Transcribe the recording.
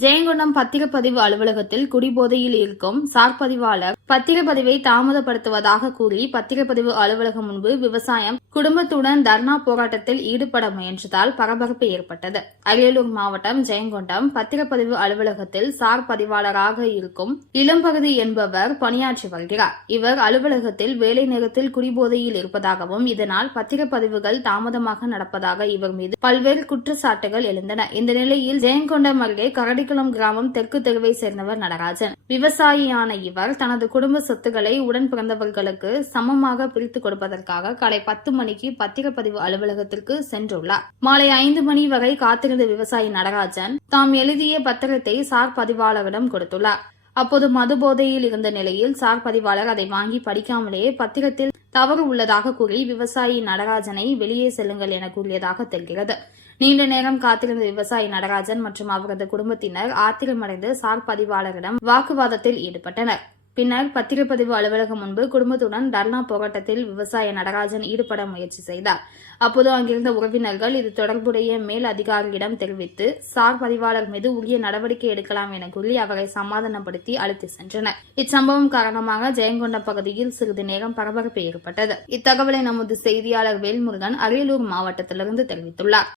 ஜெயங்கொண்டம் பத்திரப்பதிவு அலுவலகத்தில் குடிபோதையில் இருக்கும் சார் பதிவாளர் பத்திரப்பதிவை தாமதப்படுத்துவதாக கூறி பத்திரப்பதிவு அலுவலகம் முன்பு விவசாயம் குடும்பத்துடன் தர்ணா போராட்டத்தில் ஈடுபட முயன்றதால் பரபரப்பு ஏற்பட்டது. அரியலூர் மாவட்டம் ஜெயங்கொண்டம் பத்திரப்பதிவு அலுவலகத்தில் சார் பதிவாளராக இருக்கும் இளம்பகுதி என்பவர் பணியாற்றி வருகிறார். இவர் அலுவலகத்தில் வேலை நேரத்தில் குடிபோதையில் இருப்பதாகவும் இதனால் பத்திரப்பதிவுகள் தாமதமாக நடப்பதாக இவர் மீது பல்வேறு குற்றச்சாட்டுகள் எழுந்தன. இந்த நிலையில் ஜெயங்கொண்டம் அருகே கரடிக்குளம் கிராமம் தெற்கு தெருவை சேர்ந்தவர் நடராஜன். விவசாயியான இவர் தனது குடும்ப சொத்துக்களை உடன் பிறந்தவர்களுக்கு சமமாக பிரித்துக் கொடுப்பதற்காக காலை பத்து மணிக்கு பத்திரப்பதிவு அலுவலகத்திற்கு சென்றுள்ளார். மாலை ஐந்து மணி வரை காத்திருந்த விவசாயி நடராஜன் தாம் எழுதிய பத்திரத்தை சார் பதிவாளரிடம் கொடுத்துள்ளார். அப்போது மது போதையில் இருந்த நிலையில் சார் பதிவாளர் அதை வாங்கி படிக்காமலேயே பத்திரத்தில் தவறு உள்ளதாக கூறி விவசாயி நடராஜனை வெளியே செல்லுங்கள் என கூறியதாக தெரிகிறது. நீண்ட நேரம் காத்திருந்த விவசாயி நடராஜன் மற்றும் அவரது குடும்பத்தினர் ஆத்திரமடைந்து சார் பதிவாளரிடம் வாக்குவாதத்தில் ஈடுபட்டனர். பின்னர் பத்திரப்பதிவு அலுவலகம் முன்பு குடும்பத்துடன் தர்ணா போராட்டத்தில் விவசாய நடராஜன் ஈடுபட முயற்சி செய்தார். அப்போது அங்கிருந்த உறவினர்கள் இது தொடர்புடைய மேல் அதிகாரியிடம் தெரிவித்து சார் பதிவாளர் மீது உரிய நடவடிக்கை எடுக்கலாம் என கூறி அவரை சமாதானப்படுத்தி அழைத்து சென்றனர். இச்சம்பவம் காரணமாக ஜெயங்கொண்டம் பகுதியில் சிறிது நேரம் பரபரப்பு ஏற்பட்டது. இத்தகவலை நமது செய்தியாளர் வேல்முருகன் அரியலூர் மாவட்டத்திலிருந்து தெரிவித்துள்ளார்.